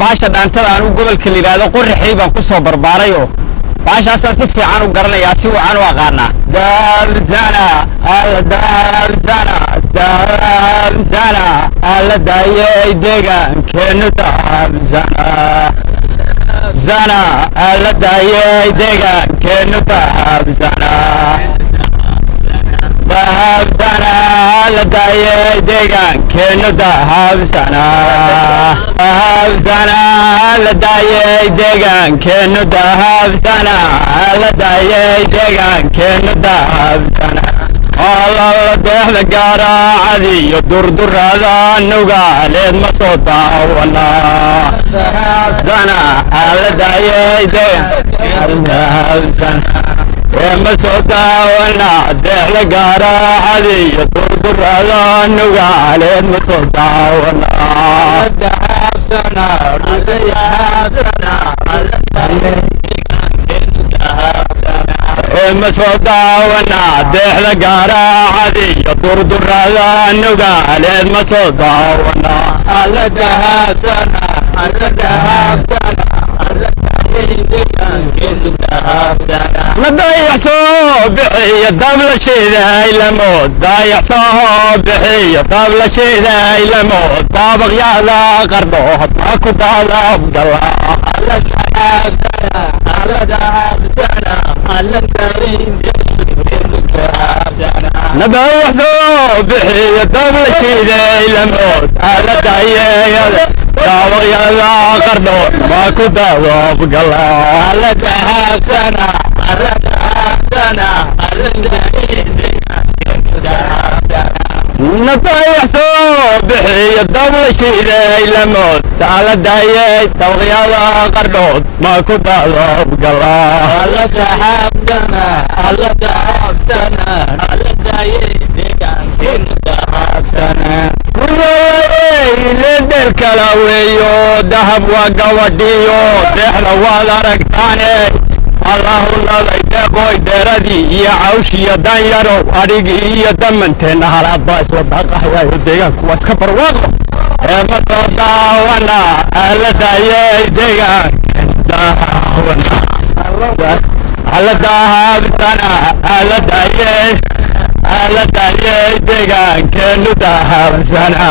baasha dhaantada aan u gobolka liiraado qorraxay baan ku soo barbaarayo baashaas si fiican u garanaya si wacan u aqaana dalzana ala daayay deegaankeenu dalzana zana ala daayay deegaankeenu dalzana Dahabzana la daayay deegaankeenu dahabzana la daayay deegaankeenu dahabzana la daayay deegaankeenu dahabzana alla deexda garaacadiyo durdurada nugaaleed ma soo daawana dahabzana la daayay deegaankeenu dahabzana ma soo daawana deexda garaacadiyo durdurada nugaaleed ma soo daawana ma soo daawana deexda garaacadiyo durdurada nugaaleed ma soo daawana madayaxsoo bixiyo dablasheeday lamood dayaxsoo bixiyo dablasheeday lamood daabaqyada qardho hadma ku daadabgala madayaxsoo bixiyo dablasheeday lamood aladayeyada daabaqyada qardho ma ku daadabgala nadayaxsoo bixiyo dablasheeday lamood ala daayay daabaqyada qardhood ma ku daadabgala ledel kala weeyo dahab waa gabadhiyo deexda waad aragtaane allahu naday deeqoy deeradii iyo cawshiyo danyarow adhigii iyo damanteenna halaad baa isla daaqahayayo deegaanku waa iska barwaaqo ma soo daawana ala daayay deegaanka ala dahabsana ala daayay deegaankeenu dahabsana